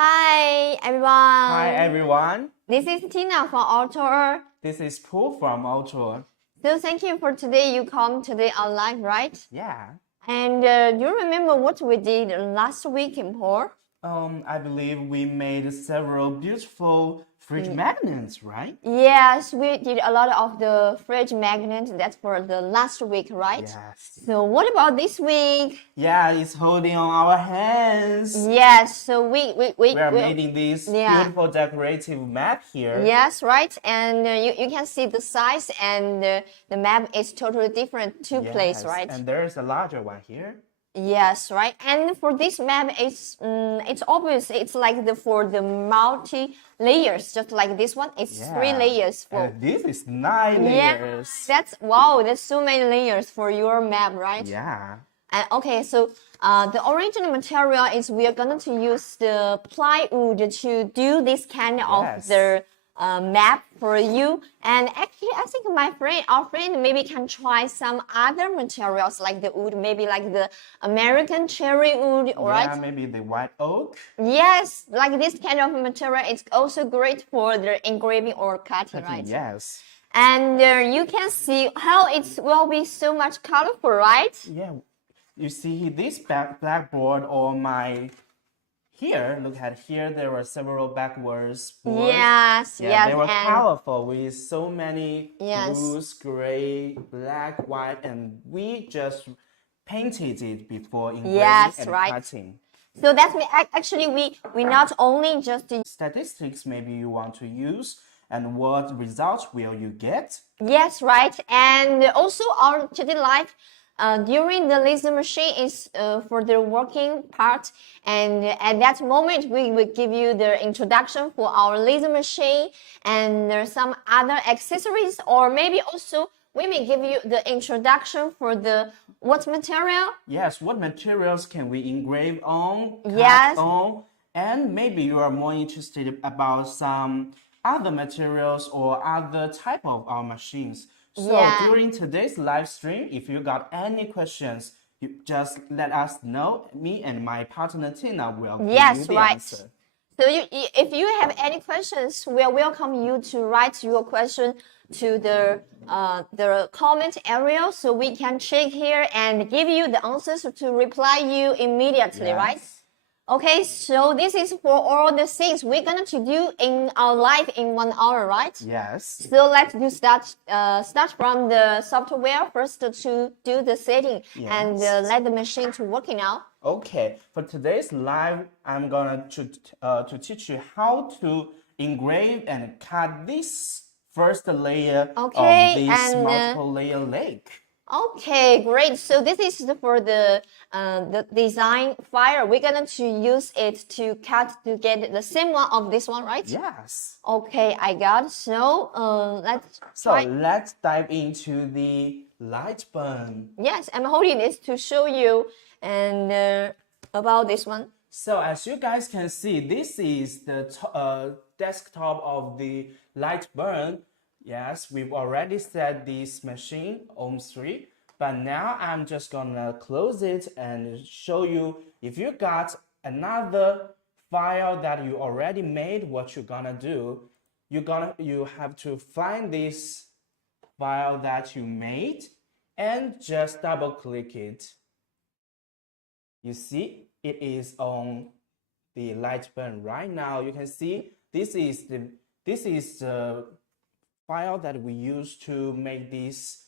Hi everyone. Hi everyone. This is Tina from Ortur. This is Paul from Ortur. So thank you for today. You come today online, right? Yeah. And do you remember what we did last week in Paul? I believe we made several beautiful fridge magnets, right? Yes, we did a lot of the fridge magnets. That's for the last week, right? Yes. So what about this week? Yeah, it's holding on our hands. Yes. So we are making this beautiful decorative map here. Yes, right. And you can see the size and the map is totally different to place, right? And there's a larger one here. Yes, right. And for this map, it's obvious. It's like for the multi layers, just like this one. It's 3 layers. And this is 9 layers. That's wow. That's so many layers for your map, right? Yeah. And okay, so the original material is we are going to use the plywood to do this kind of the map for you. And actually, I think our friend maybe can try some other materials like the wood, maybe like the American cherry wood, right? Yeah, maybe the white oak. Yes, like this kind of material is also great for the engraving or cutting, right? Yes. And you can see how it will be so much colorful, right? Yeah. You see this blackboard on my here. Look at here. There were several backwards boards. Yes, They were colorful with so many blues, gray, black, white, and we just painted it before engraving and cutting. So that's actually we not only just statistics maybe you want to use and what results will you get. Yes, right. And also our today life during the laser machine is for the working part, and at that moment we will give you the introduction for our laser machine and there's some other accessories, or maybe also we may give you the introduction for the what material. Yes, what materials can we engrave on, cut on, and maybe you are more interested about some other materials or other type of our machines. So during today's live stream, if you got any questions, you just let us know. Me and my partner Tina will give you the answer. So if you have any questions, we welcome you to write your question to the comment area, so we can check here and give you the answers to reply you immediately, right? Okay, so this is for all the things we're going to do in our life in 1 hour, right? Yes. So let's do start from the software first to do the setting and let the machine to working now. Okay, for today's live, I'm gonna to teach you how to engrave and cut this first layer of this multiple layer lake. Okay, great. So this is for the design file. We're going to use it to cut to get the same one of this one, right? Yes. Okay, I got. So let's dive into the Lightburn. Yes, I'm holding this to show you and about this one. So as you guys can see, this is the desktop of the Lightburn. Yes, we've already set this machine, OLM3, but now I'm just gonna close it and show you if you got another file that you already made, what you're gonna do. You have to find this file that you made and just double click it. You see, it is on the Lightburn right now. You can see this is the file that we use to make this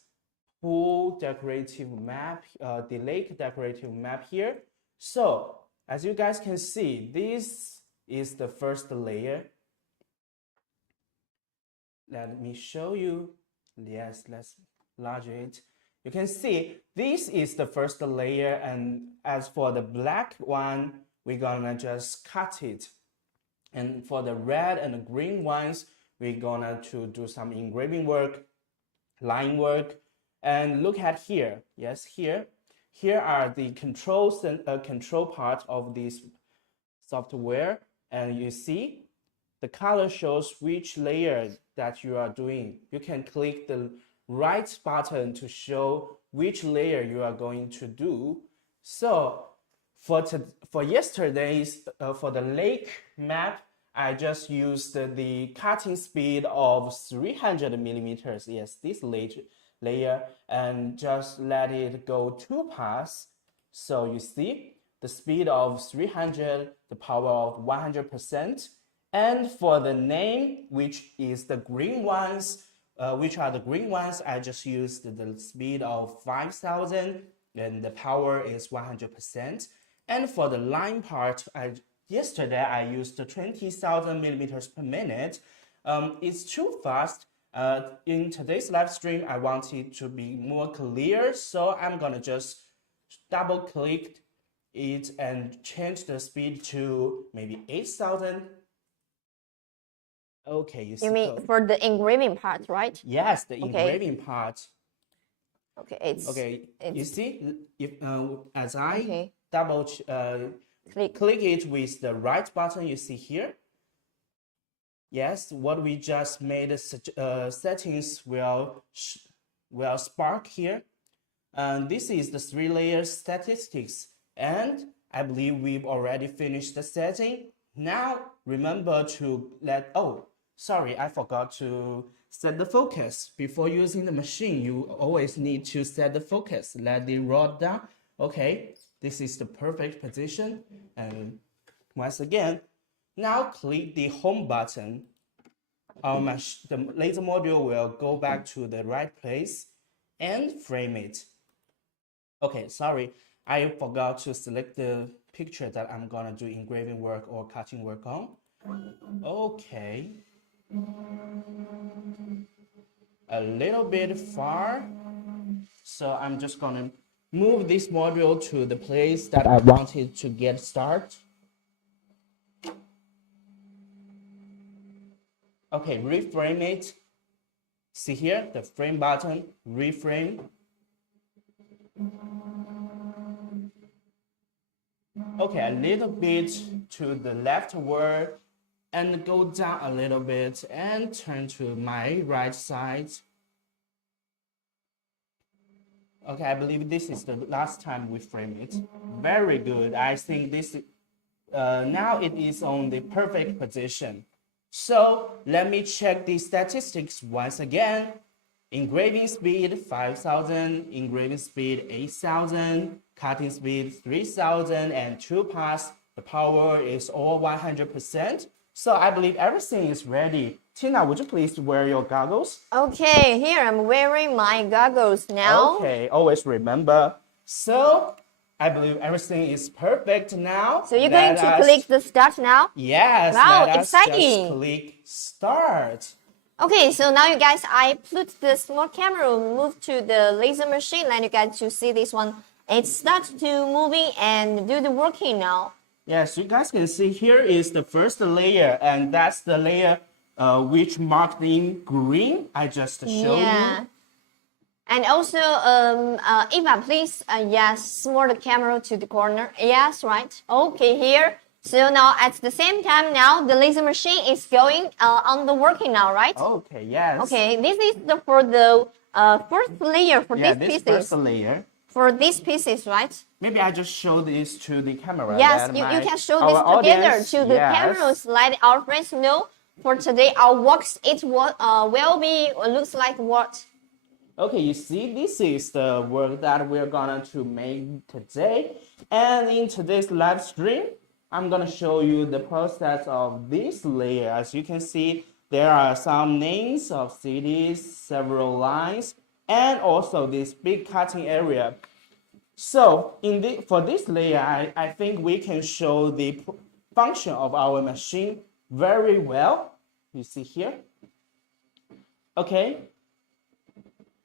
pool decorative map, the lake decorative map here. So as you guys can see, this is the first layer. Let me show you. Yes, let's enlarge it. You can see this is the first layer, and as for the black one, we're gonna just cut it. And for the red and the green ones, we're gonna to do some engraving work, line work, and look at here. Yes, here are the controls and control part of this software, and you see the color shows which layer that you are doing. You can click the right button to show which layer you are going to do. So For yesterday's for the lake map, I just used the cutting speed of 300 millimeters. Yes, this layer, and just let it go 2 pass. So you see the speed of 300, the power of 100%. And for the name, which is the green ones, I just used the speed of 5,000 and the power is 100%. And for the line part, yesterday I used 20,000 millimeters per minute. It's too fast. In today's live stream, I want it to be more clear, so I'm gonna just double click it and change the speed to maybe 8,000. Okay, you see. You mean for the engraving part, right? Yes, the Okay. engraving part. Okay, it's You see, if as I okay. double Click. click it with the right button, you see here. Yes, what we just made settings will spark here. And this is the 3-layer statistics. And I believe we've already finished the setting. Now remember to sorry, I forgot to set the focus. Before using the machine, you always need to set the focus. Let it roll down. Okay, this is the perfect position. And once again, now click the home button. The laser module will go back to the right place and frame it. Okay, sorry, I forgot to select the picture that I'm gonna do engraving work or cutting work on. Okay. A little bit far. So I'm just gonna move this module to the place that I wanted to get started. Okay, reframe it. See here, the frame button, reframe. Okay, a little bit to the leftward and go down a little bit and turn to my right side. Okay, I believe this is the last time we frame it. Very good. I think this now it is on the perfect position. So let me check the statistics once again. Engraving speed 5,000, engraving speed 8,000, cutting speed 3,000, and 2 pass. The power is all 100%. So I believe everything is ready. Tina, would you please wear your goggles? Okay, here I'm wearing my goggles now. Okay, always remember. So I believe everything is perfect now. So you're going to click the start now? Yes. Wow, let us exciting. Just click start. Okay, so now you guys, I put the small camera, move to the laser machine, and you guys to see this one. It starts to moving and do the working now. Yes, you guys can see here is the first layer, and that's the layer which marked in green. I just showed you. And also, Eva, please, yes, move the camera to the corner. Yes, right. Okay, here. So now at the same time now, the laser machine is going on the working now, right? Okay, yes. Okay, this is for the first layer for these pieces. First layer. For these pieces, right? Maybe I just show this to the camera. Yes, you can show this together to the cameras. Let our friends know for today our works. It will be looks like what. Okay, you see, this is the work that we're gonna to make today, and in today's live stream, I'm gonna show you the process of this layer. As you can see, there are some names of cities, several lines, and also this big cutting area. So for this layer, I think we can show the function of our machine very well. You see here. Okay.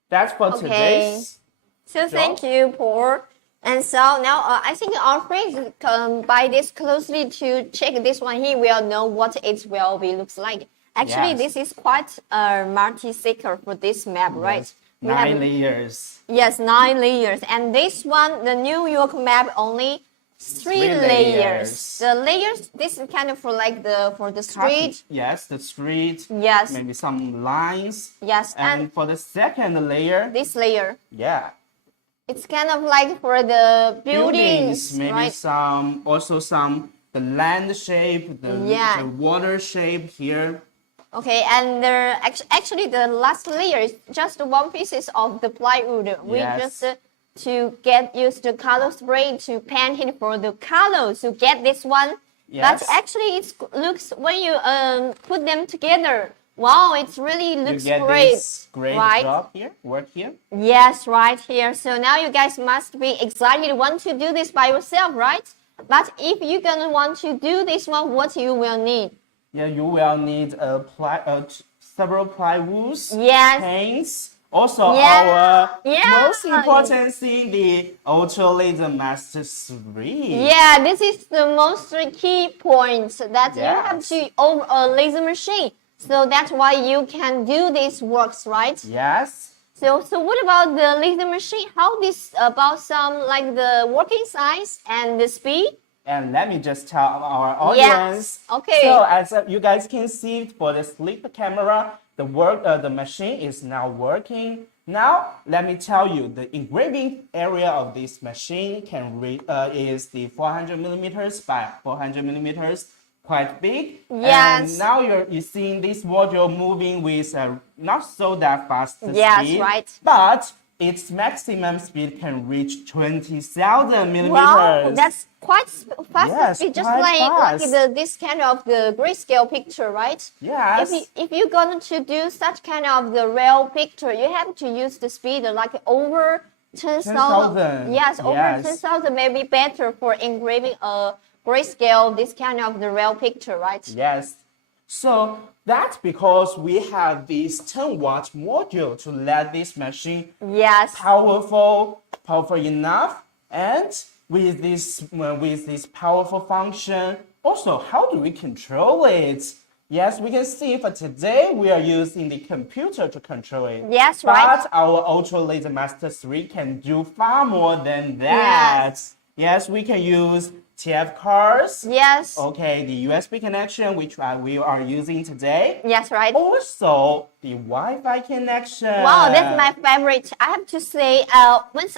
That's for today's. So thank you, Paul. And so now I think our friends can buy this closely to check this one. He will know what it will be looks like. Actually, this is quite a multi-seeker for this map, right? 9 layers. Yes, 9 layers. And this one, the New York map, only 3 layers. The layers, this is kind of for like for the street. Yes, the street. Yes. Maybe some lines. Yes. And for the second layer. This layer. Yeah. It's kind of like for the buildings, maybe right? the land shape, the water shape here. Okay, and actually the last layer is just one pieces of the plywood. We just to get used to color spray to paint it for the colors to get this one. Yes. But actually it looks when you put them together. Wow, it really looks you get great. This great right? job here, work here. Yes, right here. So now you guys must be excited, want to do this by yourself, right? But if you're gonna want to do this one, what you will need? Yeah, you will need several plywoods, yes, paints. Also, our most important thing, the Ortur Laser Master 3. Yeah, this is the most key point that you have to own a laser machine. So that's why you can do these works, right? Yes. So what about the laser machine? How this about some like the working size and the speed? And let me just tell our audience. Yes. Okay. So as you guys can see for the sleep camera, the machine is now working. Now let me tell you, the engraving area of this machine is the 400 millimeters by 400 millimeters. Quite big. Yes. And now you're seeing this module moving with not so that fast speed. Yes, right. But its maximum speed can reach 20,000 millimeters. Wow, that's quite fast. Yes, speed, just quite like fast. this kind of the grayscale picture, right? Yes. If you're going to do such kind of the real picture, you have to use the speed like over 10,000. Yes, over 10,000 may be better for engraving a grayscale, this kind of the real picture, right? Yes. So that's because we have this 10-watt module to let this machine powerful enough, and with this powerful function. Also, how do we control it? Yes, we can see for today we are using the computer to control it. Yes, right. But our Ortur Laser Master 3 can do far more than that. Yes, we can use TF cards. Yes. Okay, the USB connection, which we are using today. Yes, right. Also, the Wi-Fi connection. Wow, that's my favorite. I have to say, once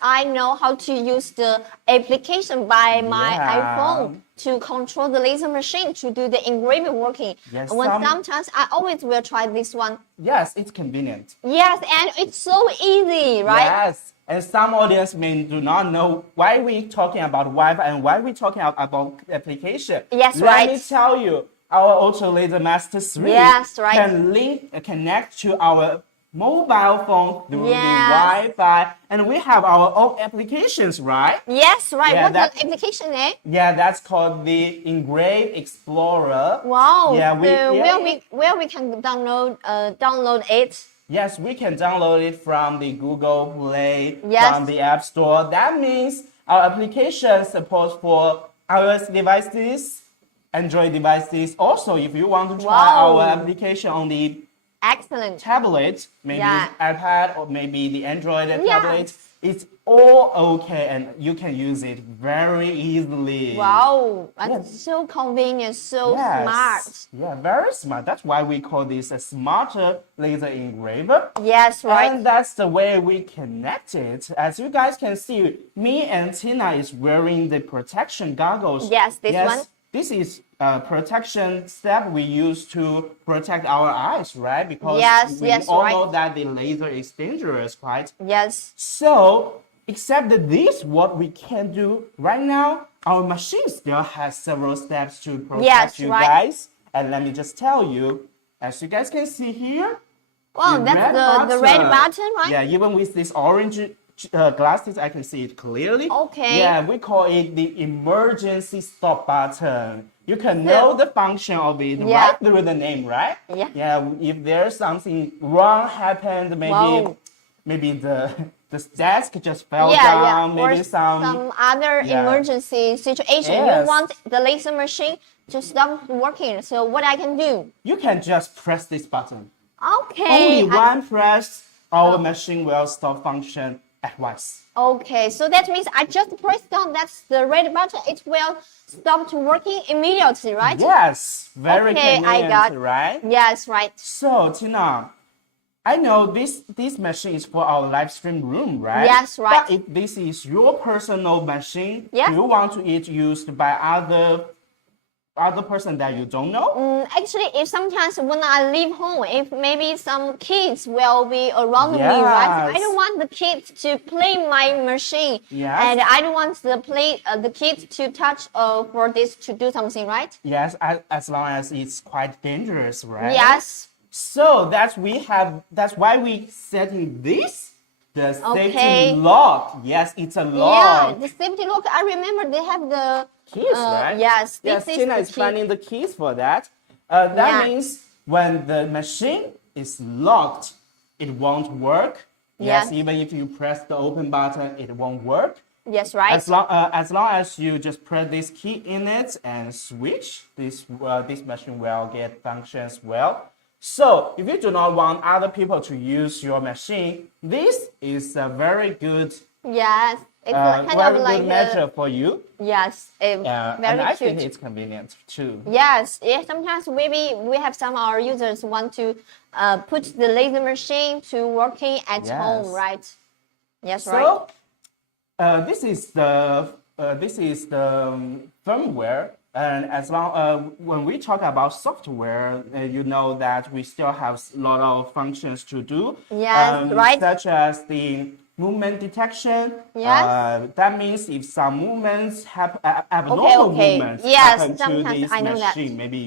I know how to use the application by my iPhone to control the laser machine to do the engraving working. Yes, sometimes I always will try this one. Yes, it's convenient. Yes, and it's so easy, right? Yes. And some audience may do not know why we're talking about Wi-Fi and why we're talking about application. Yes, Let me tell you, our Ortur Laser Master 3 can connect to our mobile phone through the Wi-Fi, and we have our own applications, right? Yes, right. Yeah, what's the application name? Yeah, that's called the Engrave Explorer. Wow. Yeah, where we can download it? Yes, we can download it from the Google Play, from the App Store. That means our application supports for iOS devices, Android devices. Also, if you want to try our application on the tablet, maybe iPad or maybe the Android tablet, it's all okay and you can use it very easily. Wow, that's so convenient, so smart. Yeah, very smart. That's why we call this a smarter laser engraver. Yes, right. And that's the way we connect it. As you guys can see, me and Tina is wearing the protection goggles. Yes, this one. This is a protection step we use to protect our eyes, right? Because we all know that the laser is dangerous, right? Yes. So, except that this, what we can do right now, our machine still has several steps to protect you guys. And let me just tell you, as you guys can see here, wow, that's the red button, right? Yeah, even with this orange glasses, I can see it clearly. Okay. Yeah, we call it the emergency stop button. You can know the function of it right through the name, right? Yeah. Yeah, if there's something wrong happened, maybe the desk just fell down, maybe or some other emergency situation. You want the laser machine to stop working. So what I can do? You can just press this button. Okay. Only one press, our machine will stop function at once. Okay, so that means I just press down that's the red button. It will stop working immediately, right? Yes, very convenient, I got right? Yes, right. So, Tina, I know this machine is for our live stream room, right? Yes, right. But if this is your personal machine, Yes. do you want it used by other person that you don't know? Actually, if sometimes when I leave home, if maybe some kids will be around me, right? I don't want the kids to play my machine, and I don't want the kids to touch for this to do something, right? Yes, as long as it's quite dangerous, right? Yes. So that's why we setting this the safety Okay. lock. Yes, it's a Yeah, lock. the safety lock. I remember they have the Keys, right? Yes, Yes, this Tina is is the key. finding the keys for that. That Yeah. means when the machine is locked, it won't work. Yes, Yes. even if you press the open button, it won't work. Yes, right. As long as you just press this key in it and switch, this machine will get functions well. So if you do not want other people to use your machine, this is a very good, Yes, it's kind very of like good measure for you. yes, And very I cute. think it's convenient too. Yes, yeah, sometimes maybe we have some of our users want to put the laser machine to working at home, Yes. right? Yes, right. So this is the firmware, and as long when we talk about software, you know that we still have a lot of functions to do. Yes, right. Such as the movement detection. Yes. That means if some movements have abnormal Okay. movements Yes, happen to sometimes this I know that. machine, maybe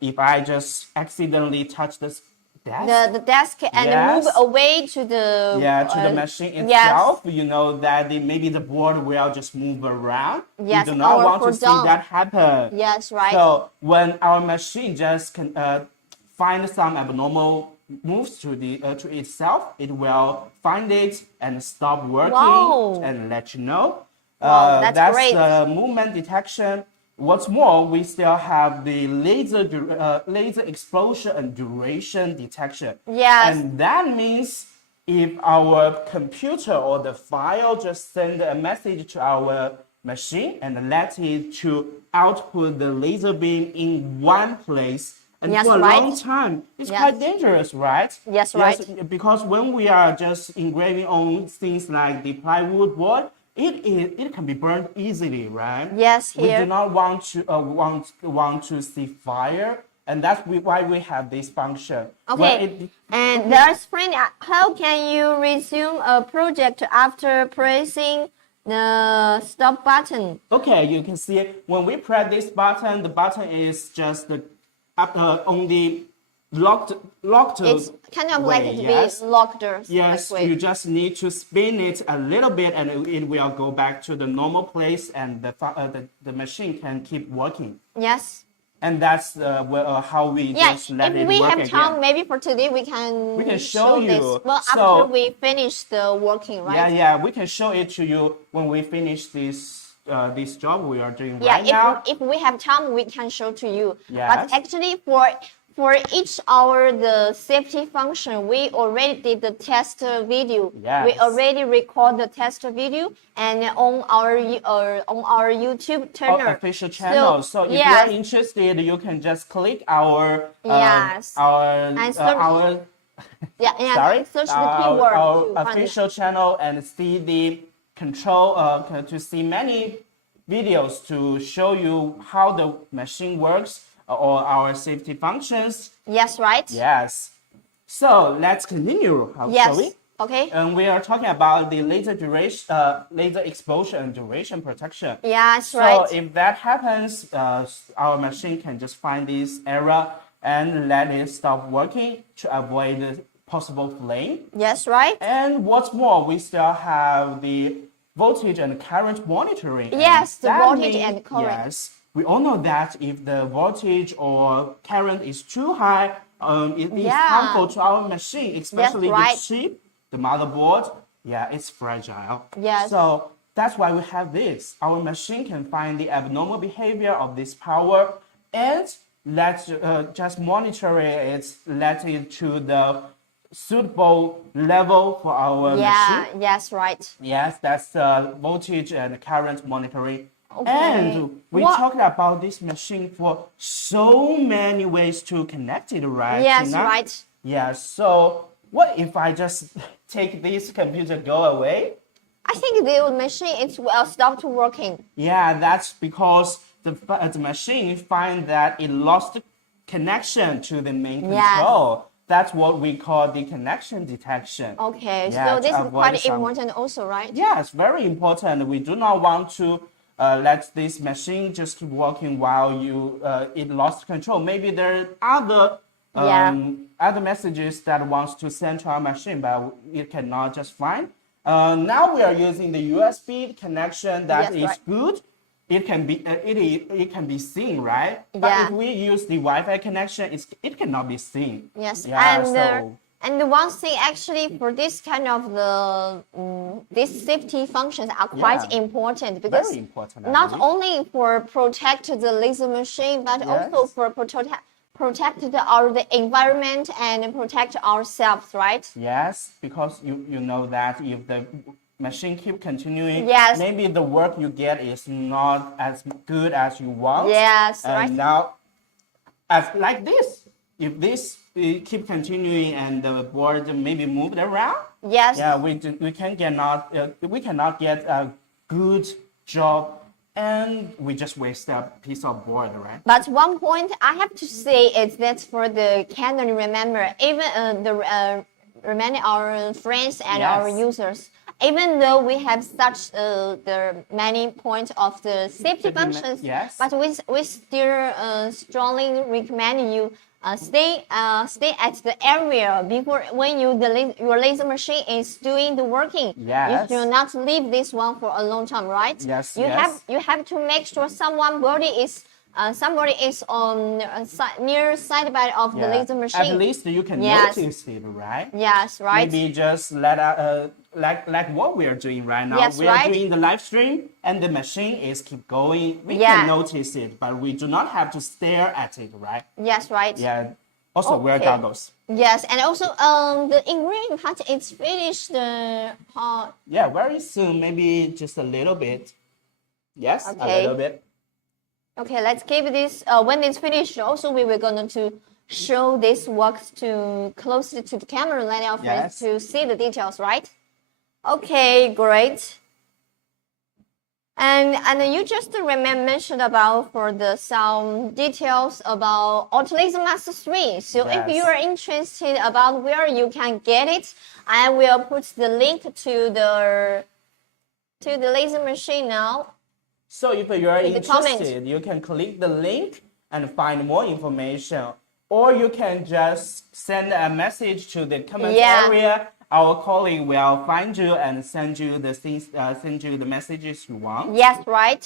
if I just accidentally touch this desk. The desk and Yes. move away to the To the machine yes. itself, you know that maybe the board will just move around. Yes, We do not or want for to see down. that happen. Yes, right. So when our machine just can find some abnormal moves to itself, it will find it and stop working Wow. and let you know. Wow, that's great. the movement detection. What's more, we still have the laser exposure and duration detection. Yes. And that means if our computer or the file just send a message to our machine and let it to output the laser beam in one place, and Yes, for a right. long time, it's Yes. quite dangerous, right? Yes, right. Because when we are just engraving on things like the plywood board, it can be burned easily, right? Yes, We here. do not want to see fire, and that's why we have this function. Okay. And there's friend, how can you resume a project after pressing the stop button? Okay, you can see when we press this button, the button is just on the locked It's kind of like way, it yes. be locked. Yes, that way. you just need to spin it a little bit, and it will go back to the normal place, and the machine can keep working. Yes. And that's how we Yeah, just let if it we work have time, again. maybe for today we can show you. this. Well, So- after we finish the working, right? Yeah, we can show it to you when we finish this job we are doing Yeah, right now. if we have time, we can show to you. Yes. But actually, for each the safety function, we already did the test video. Yes. We already record the test video and on our YouTube channel. Official channel. So if yes. you're interested, you can just click our Yes. And search- our yeah, sorry, search the keyword our to find it. official channel and see the control to see many videos to show you how the machine works or our safety functions. Yes, right? Yes. So let's continue, shall Yes. we? Okay. And we are talking about the laser exposure and duration protection. Yes, So right. if that happens, our machine can just find this error and let it stop working to avoid the possible flame. Yes, right? And what's more, we still have the voltage and current monitoring. Yes, the that voltage means- and current. Yes, we all know that if the voltage or current is too high, it is Yeah. harmful to our machine, especially right. the chip, the motherboard. Yeah, it's fragile. Yes. So that's why we have this. Our machine can find the abnormal behavior of this power and let's just monitor it, let it to the suitable level for our Yeah, machine. yes, right. Yes, that's the voltage and current monitoring. Okay. And we What- talked about this machine for so many ways to connect it, right? Yes, Tina? right. Yeah, so what if I just take this computer go away? I think the machine is will stop working. Yeah, that's because the machine find that it lost connection to the main Yes. control. That's what we call the connection detection. Okay, Yeah, so this to is avoid quite some- important also, right? Yes, very important. We do not want to let this machine just working while it lost control. Maybe there are other messages that wants to send to our machine, but it cannot just find. Now we are using the USB connection that Yes, is right. good. It can be it can be seen, right? But Yeah. if we use the Wi-Fi connection, it cannot be seen. Yes, Yeah, and the one thing actually for this kind of these safety functions are quite Yeah. important because Very important, I not believe. only for protect the laser machine but also Yes. for protect the environment and protect ourselves, right? Yes, because you know that if the machine keep continuing, Yes. maybe the work you get is not as good as you want. Yes, and right. now, as like this, if this keep continuing and the board maybe moved around, Yes. yeah, we cannot get a good job, and we just waste a piece of board, right? But one point I have to say is that for the Canon, remember, even remaining our friends and our Yes. users, even though we have such the many points of the safety functions, yes. but we still strongly recommend you stay at the area before when your laser machine is doing the working. Yes. You should not leave this one for a long time, right? Yes, You yes. have to make sure somebody is on near side by of the Yeah. laser machine. At least you can Yes. notice it, right? Yes, right. Maybe just let like what we are doing right now. Yes, we are right. doing the live stream and the machine is keep going. We Yeah. can notice it, but we do not have to stare at it, right? Yes, right. Yeah. Also wear Okay. goggles. Yes, and also the engraving part is finished. Yeah, very soon, maybe just a little bit. Yes, a Okay. little bit. Okay, let's keep this. When it's finished, also we were going to show this works to closely to the camera, letting our friends Yes. to see the details, right? Okay, great. And you just mentioned about for the some details about Ortur Laser Master 3. So if Yes. you are interested about where you can get it, I will put the link to the laser machine now. So if you are In the comment. interested, you can click the link and find more information. Or you can just send a message to the comment Yeah. area. Our colleague will find you and send you the things, send you the messages you want. Yes, right.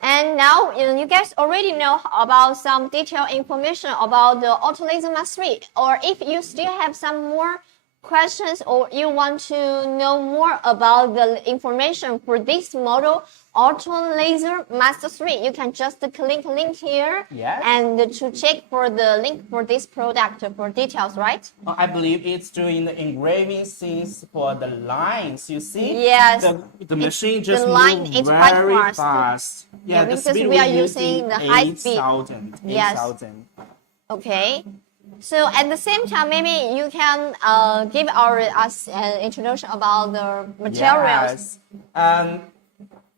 And now you guys already know about some detailed information about the Ortur Laser Master 3. Or if you still have some more questions or you want to know more about the information for this model, Ortur Laser Master 3, you can just click link here Yes. and to check for the link for this product for details, right? I believe it's doing the engraving scenes for the lines. You see? Yes. The machine just the line moves is quite very fast. fast. Yeah, the because speed we are we're using the high speed. 8,000. Yes. 8,000. Okay. So at the same time, maybe you can give us an introduction about the materials. Yes.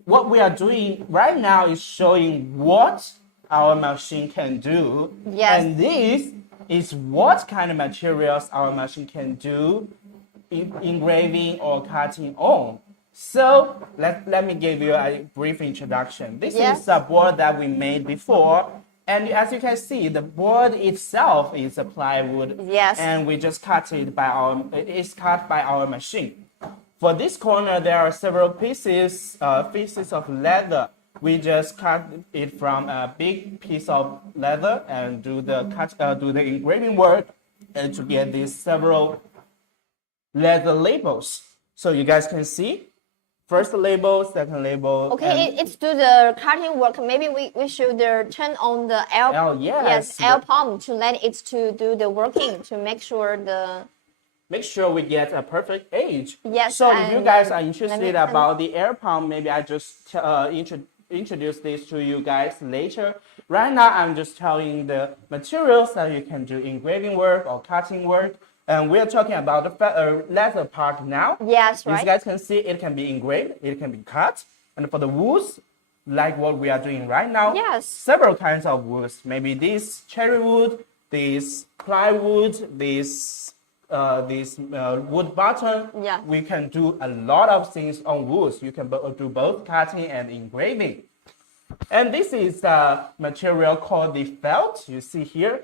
What we are doing right now is showing what our machine can do. Yes. And this is what kind of materials our machine can do engraving or cutting on. So let me give you a brief introduction. This Yes. is a board that we made before. And as you can see, the board itself is a plywood. Yes. And we just cut it it is cut by our machine. For this corner, there are several pieces of leather. We just cut it from a big piece of leather and do the engraving work and to get these several leather labels. So you guys can see, first label, second label. Okay, it's do the cutting work. Maybe we should turn on the L. Yes. L palm to let it to do the working to make sure the. Make sure we get a perfect edge. Yes, So if you and guys are let me interested turn- about the air pump, maybe I just introduce this to you guys later. Right now, I'm just telling the materials that you can do engraving work or cutting work. And we are talking about the leather part now. Yes, As right. you guys can see, it can be engraved, it can be cut. And for the woods, like what we are doing right now, Yes. several kinds of woods. Maybe this cherry wood, this plywood, this wood button. Yeah. We can do a lot of things on woods. You can do both cutting and engraving. And this is a material called the felt. You see here,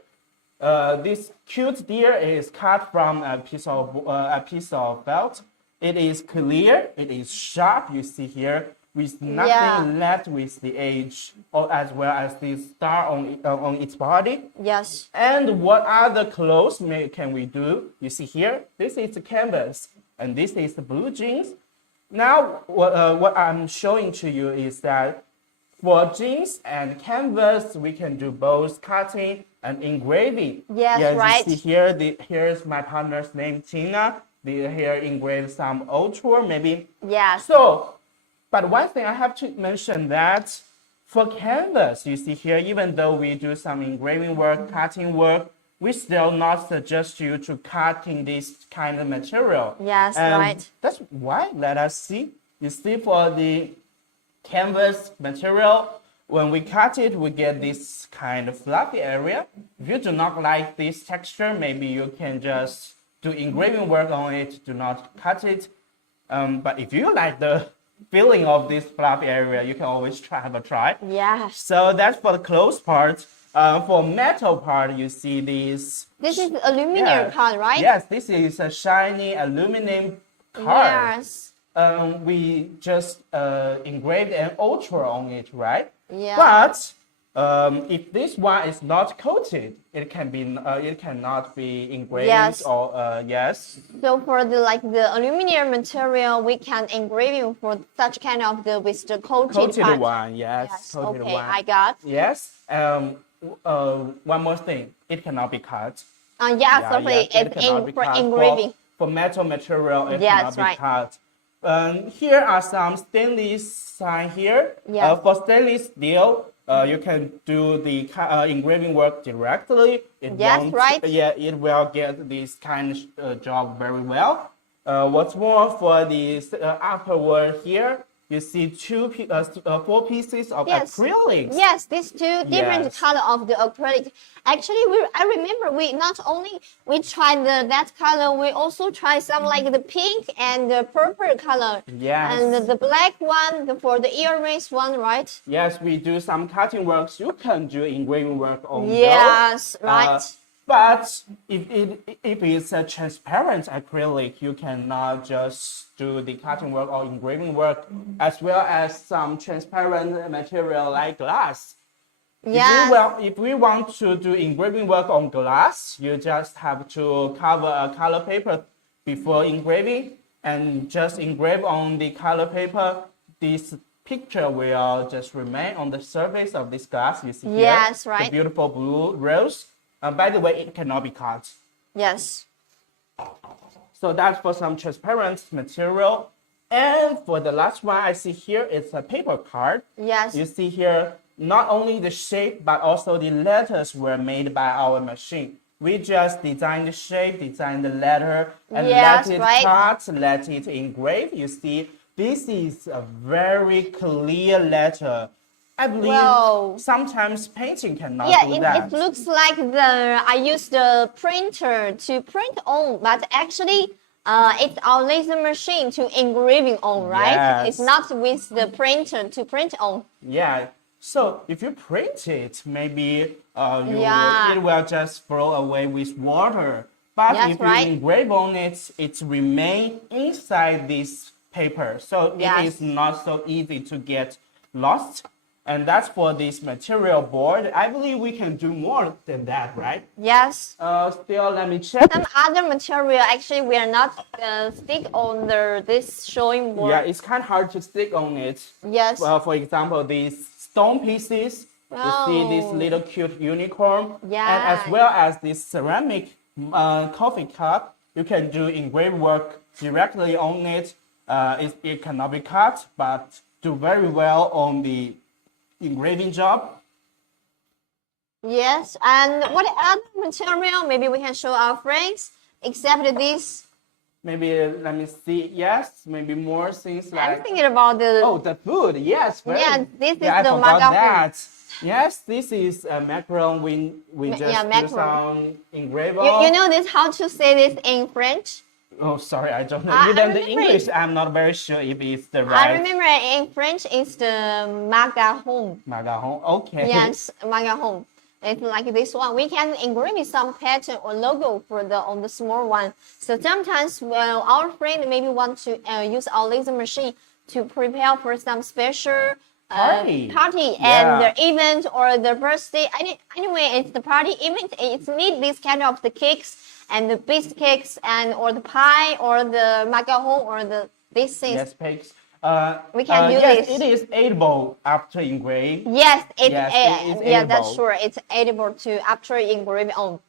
this cute deer is cut from a piece of felt. It is clear, it is sharp. You see here, with nothing left with the edge, or as well as the star on its body. Yes. And what other clothes can we do? You see here, this is the canvas, and this is the blue jeans. Now, what I'm showing to you is that for jeans and canvas, we can do both cutting and engraving. Yes, right. You see here, here's my partner's name, Tina. Here engraved some Ortur, maybe. Yes. So, but one thing I have to mention that for canvas, you see here, even though we do some engraving work, cutting work, we still not suggest you to cut in this kind of material. Yes, and right. That's why. Let us see. You see, for the canvas material, when we cut it, we get this kind of fluffy area. If you do not like this texture, maybe you can just do engraving work on it, do not cut it. But if you like the feeling of this fluffy area, you can always have a try. Yes. So that's for the clothes part. For metal part, you see this. This is aluminum card, right? Yes, this is a shiny aluminum card. Yes. We just engraved an Ortur on it, right? Yeah. But if this one is not coated, it cannot be engraved. Yes. Or yes. So for the aluminum material, we can engraving for such kind of with the coated part. One, yes. Yes. Coated Okay, one. I got. Yes. One more thing, it cannot be cut. Yeah, so it it's cannot be for cut. engraving. For metal material, it Yes, cannot be right. cut. Here are some stainless sign here. Yeah. For stainless steel, you can do the engraving work directly. Yes, right. Yeah, it will get this kind of job very well. What's more, for the afterward here, you see 4 pieces of acrylics. Yes, these two different Yes. color of the acrylic. Actually, I remember we not only we tried that color, we also tried some like the pink and the purple color. Yes. And the black one for the earrings one, right? Yes, we do some cutting works. You can do engraving work on Yes, those. right. But if it's a transparent acrylic, you cannot just do the cutting work or engraving work, as well as some transparent material like glass. Yeah. If we want to do engraving work on glass, you just have to cover a color paper before engraving and just engrave on the color paper. This picture will just remain on the surface of this glass. You see Yes, here, right. the beautiful blue rose. By the way, it cannot be cut. Yes. So that's for some transparent material. And for the last one I see here, it's a paper card. Yes. You see here, not only the shape, but also the letters were made by our machine. We just designed the shape, designed the letter, and Yes, let it right. cut, let it engrave. You see, this is a very clear letter. I believe Wow. sometimes painting cannot do Yeah, that. it looks like I use the printer to print on, but actually, it's our laser machine to engraving on, right? Yes. It's not with the printer to print on. Yeah. So if you print it, maybe Yeah. it will just flow away with water. But Yes, if you right. engrave on it, it remain inside this paper. So Yes. it is not so easy to get lost. And that's for this material board. I believe we can do more than that, right? Yes. Still, let me check. Some other material actually we are not stick on this showing board. Yeah, it's kind of hard to stick on it. Yes. For example, these stone pieces. You see this Oh. little cute unicorn. Yeah. And as well as this ceramic coffee cup. You can do engraved work directly on it. It cannot be cut, but do very well on the engraving job. Yes, and what other material maybe we can show our friends? except this. Maybe let me see. Yes, maybe more things I'm like. thinking about the. Oh, the food. Yes, very. Yeah, this is Yeah, I the forgot macaron. that. Yes, this is a macaron. We just Yeah, do macaron. some engraving. You know this how to say this in French? Oh, sorry, I don't know. I Even the remember English, it. I'm not very sure if it's the I right remember in French it's the macaron. macaron. Okay. Yes, macaron. It's like this one. We can engrave some pattern or logo for the on the small one. So sometimes, well, our friend maybe want to use our laser machine to prepare for some special Party. party Yeah. and the event or the birthday. Anyway, it's the party event. It's need this kind of the cakes and the biscuits and or the pie or the macaron or the these things. Yes, pigs. We can do yes, this. it is edible after engraved. Yes, Yes, it is yeah, that's edible. sure. It's edible to after engrave on.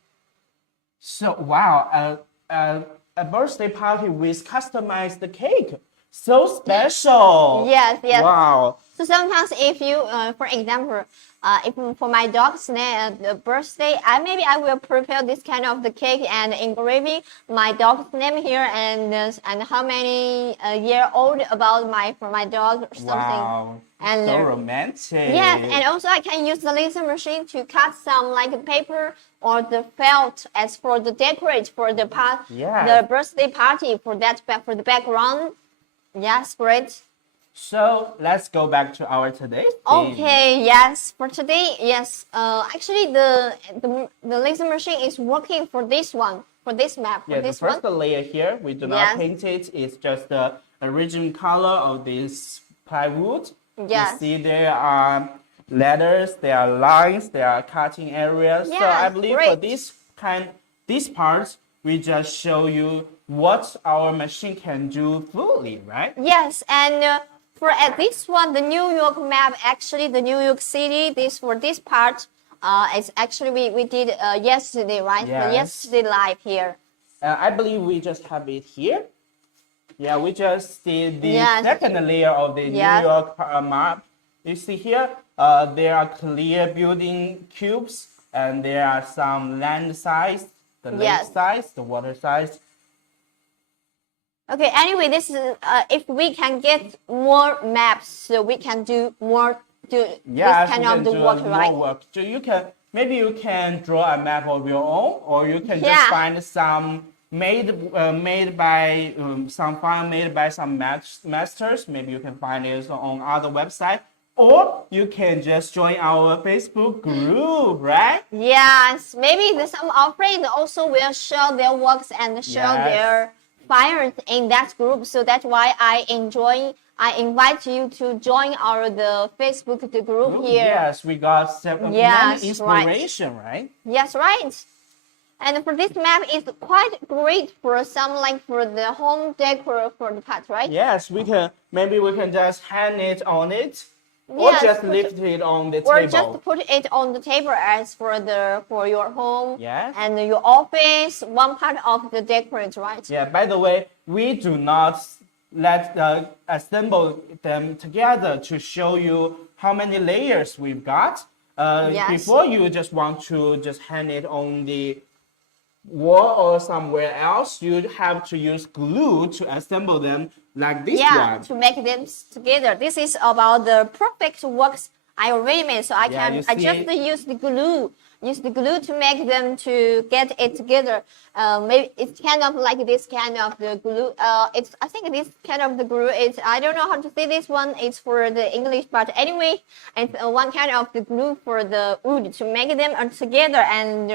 So wow, a birthday party with customized cake, so special. Yes, yes. Wow. So sometimes if you, for example, if for my dog's the birthday, maybe I will prepare this kind of the cake and engraving my dog's name here and how many year old about for my dog or something. Wow. And so romantic. yes, and also I can use the laser machine to cut some like paper or the felt as for the decorate for the Yes. the birthday party for the background. Yes, great. So let's go back to our today's theme. Okay, yes. For today, yes. Actually, the laser machine is working for this one, for this map, for Yeah, this the first one. layer here, we do not Yes. paint it. It's just the original color of this plywood. Yes. You see there are letters, there are lines, there are cutting areas. So I Yes, believe for great. these parts, we just show you what our machine can do fully, right? Yes, and for at this one, the New York map, actually the New York City, for this part, it's actually we did yesterday, right? For Yes. yesterday live here. I believe we just have it here. Yeah, we just did the Yes. second layer of the Yes. New York map. You see here, there are clear building cubes, and there are some land size, the lake Yes. size, the water size. Okay, anyway, this is if we can get more maps, so we can do more Yes, this kind you of can the do work, more right? work. So maybe you can draw a map of your own, or you can just Yeah. find some made by some file made by some masters. Maybe you can find it on other website, or you can just join our Facebook group, right? Yes, maybe some of our friends also will share their works and share Yes. their files in that group. So that's why I invite you to join the Facebook group here. Yes, we got Yes, many inspiration, right? Yes, right. And for this map, it's quite great for some like for the home decor for the part, right? Yes, maybe we can just hang it on it, or Yes, just put lift it on the Or table. just put it on the table as for your home Yes. and your office, one part of the decorate, right? Yeah, by the way, we do not assemble them together to show you how many layers we've got. Yes. Before you just want to just hang it on the wall or somewhere else, you have to use glue to assemble them like this Yeah, one. to make them together. This is about the perfect works I already made, so I you just see? use the glue. Use the glue to make them to get it together. Maybe it's kind of like this kind of the glue. I think this kind of the glue is, I don't know how to say this one. It's for the English, but anyway, it's one kind of the glue for the wood to make them together and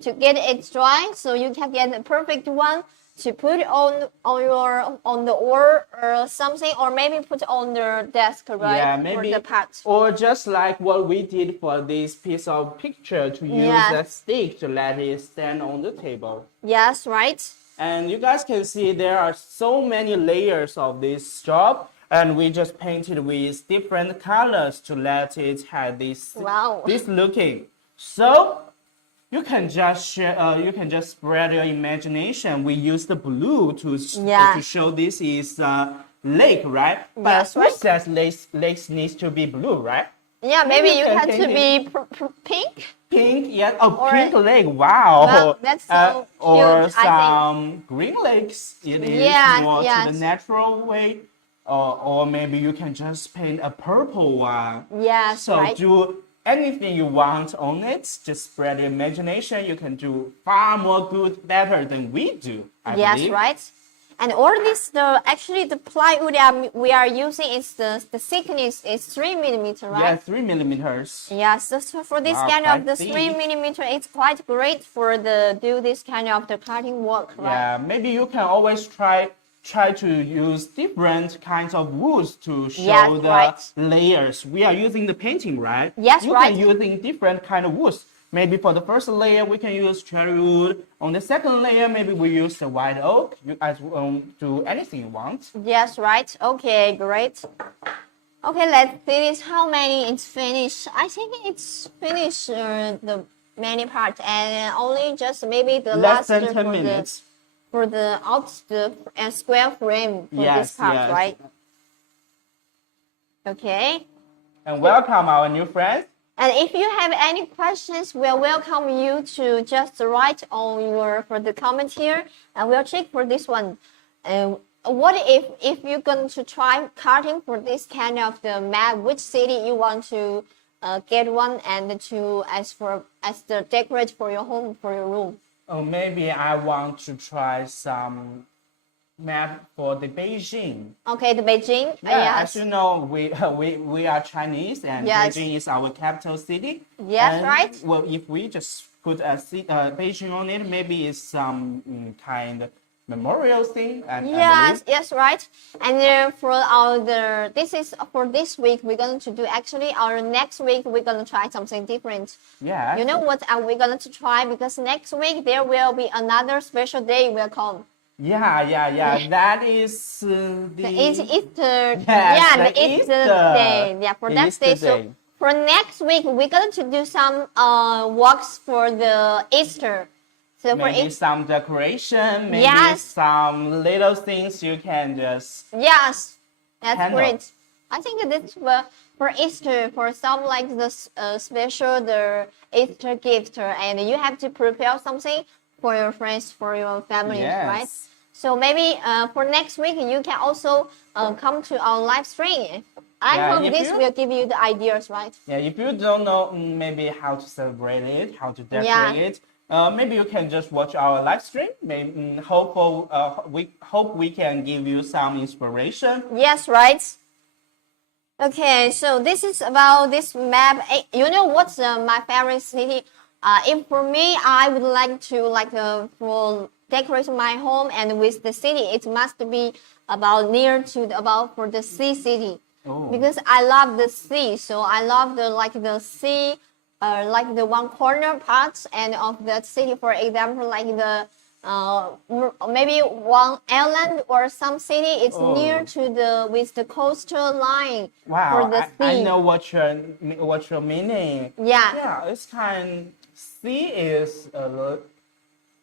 to get it dry, so you can get the perfect one to put on the wall or something, or maybe put on the desk, right? Yeah, maybe. For the part. Or just like what we did for this piece of picture, to use Yeah. a stick to let it stand on the table. Yes, right. And you guys can see there are so many layers of this job, and we just painted with different colors to let it have this Wow. this looking. So you can just spread your imagination. We use the blue to show this is lake, right? But Yes, who right. says lakes needs to be blue, right? Yeah, maybe you can have to paint be pink. pink, yes. Oh, Or- pink leg. Wow. Well, that's so or cute, I think. some green legs. It is Yes, more to the yes. natural way. Or maybe you can just paint a purple one. Yes, So right. do anything you want on it. Just spread your imagination. You can do far more good, better than we do. I Yes, believe. right. And all this, actually the plywood that we are using is the thickness is 3 millimeter, Yeah, right? 3 millimeters. Yes, so for this Wow, kind of quite the thick. 3 millimeter, it's quite great for the do this kind of the cutting work, right? Yeah, maybe you can always try to use different kinds of woods to show Yes, the right. layers. We are using the painting, right? Yes, you right. can using different kind of woods. Maybe for the first layer we can use cherry wood. On the second layer, maybe we use the white oak. You guys do anything you want. Yes, right. Okay, great. Okay, let's see this. How many it's finished? I think it's finished the many parts and only just maybe the Less last than 10 minutes. for the square frame for this Yes, part, yes. right? Okay. And welcome our new friends. And if you have any questions, we'll welcome you to just write on your for the comment here, and we'll check for this one. What if you're going to try cutting for this kind of the map? Which city you want to get one and to as the decorate for your home for your room? Or maybe I want to try some map for the Beijing. Okay, the Beijing. Yeah, Yes. as you know, we are Chinese and Yes. Beijing is our capital city. Yes, And, right. Well, if we just put Beijing on it, maybe it's some kind of memorial thing. And Yes, yes, right. And for this is for this week, we're going to do actually our next week, we're going to try something different. yeah. You know what are we going to try? Because next week there will be another special day will come. Yeah. That is The Easter, Yes, yeah, the the Easter Easter. day. Yeah, for The that Easter day. So day. for next week, we're going to do some works for the Easter. So for maybe it, some decoration, maybe Yes. some little things you can just yes, that's Handle. great. I think this for Easter, for some like the special the Easter gift, and you have to prepare something for your friends, for your family, right? Yes. So maybe for next week you can also come to our live stream. I Yeah, hope if this you- will give you the ideas, right? Yeah, if you don't know maybe how to celebrate it, how to decorate it, maybe you can just watch our live stream. Maybe we hope we can give you some inspiration. Yes, right. Okay, so this is about this map. You know what's my favorite city? If for me, I would like to for decorate my home and with the city, it must be about near to about for the sea city. Oh. Because I love the sea, so I love the sea, like the one corner parts and of the city. For example, like the maybe one island or some city. It's Oh. near to with the coastal line Wow, for the sea. I know what you're meaning. Yeah. Yeah, it's kind. Sea is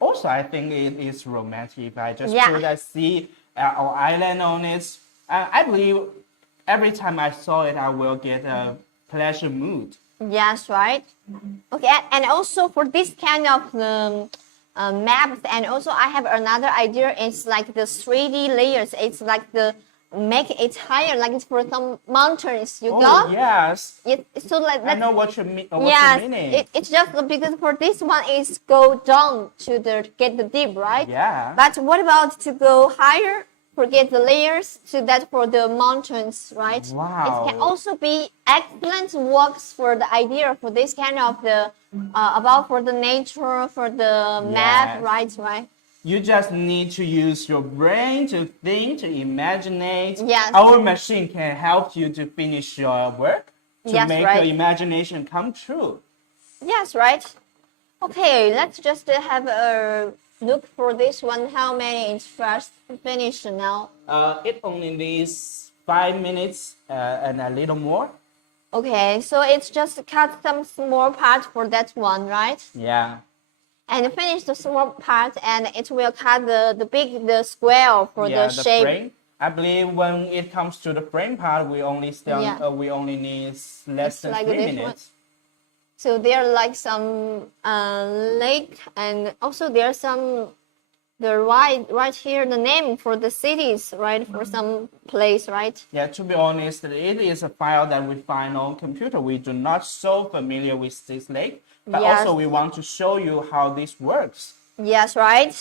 also I think it is romantic. If I just Yeah. put a sea or island on it, I believe every time I saw it, I will get a pleasure mood. Yes, right. Okay, and also for this kind of maps, and also I have another idea. It's like the 3D layers. It's like make it higher, like it's for some mountains. You Oh go. yes, So like I that. know what you mean. What Yes, you meaning. it's just because for this one is go down to get the deep, right? Yeah. But what about to go higher? Forget the layers to that for the mountains, right? Wow. It can also be excellent works for the idea for this kind of the about for the nature for the map, Yes. right? You just need to use your brain to think, to imagine it. Yes. Our machine can help you to finish your work, to Yes, make right. your imagination come true. Yes, right. Okay, let's just have a look for this one. How many is first finished now? It only needs 5 minutes and a little more. Okay, so it's just cut some small part for that one, right? Yeah. And finish the small part, and it will cut the square for Yeah, the shape. frame. I believe when it comes to the frame part, we only we only need less than like 3 this one. minutes. So there are like some lake, and also there are some right here the name for the cities, right, for some place, right? Yeah, to be honest, it is a file that we find on computer. We do not so familiar with this lake, but Yes. also we want to show you how this works. Yes, right.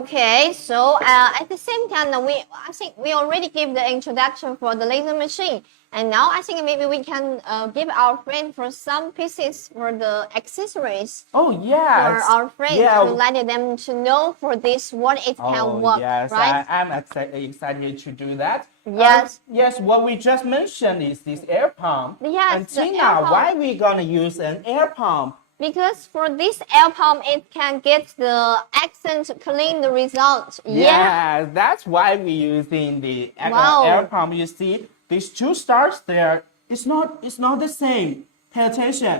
Okay, so at the same time, I think we already gave the introduction for the laser machine, and now I think maybe we can give our friend for some pieces for the accessories. Oh yes. For our friends yeah. to let them to know for this what it can work, yes, right? I'm excited to do that. Yes. Yes, what we just mentioned is this air pump. Yes, and the Tina, air pump. why we gonna use an air pump? Because for this air pump, it can get the accent clean the result. Yeah, that's why we're using the Wow. air pump. You see, these two stars there, it's not the same. Pay attention.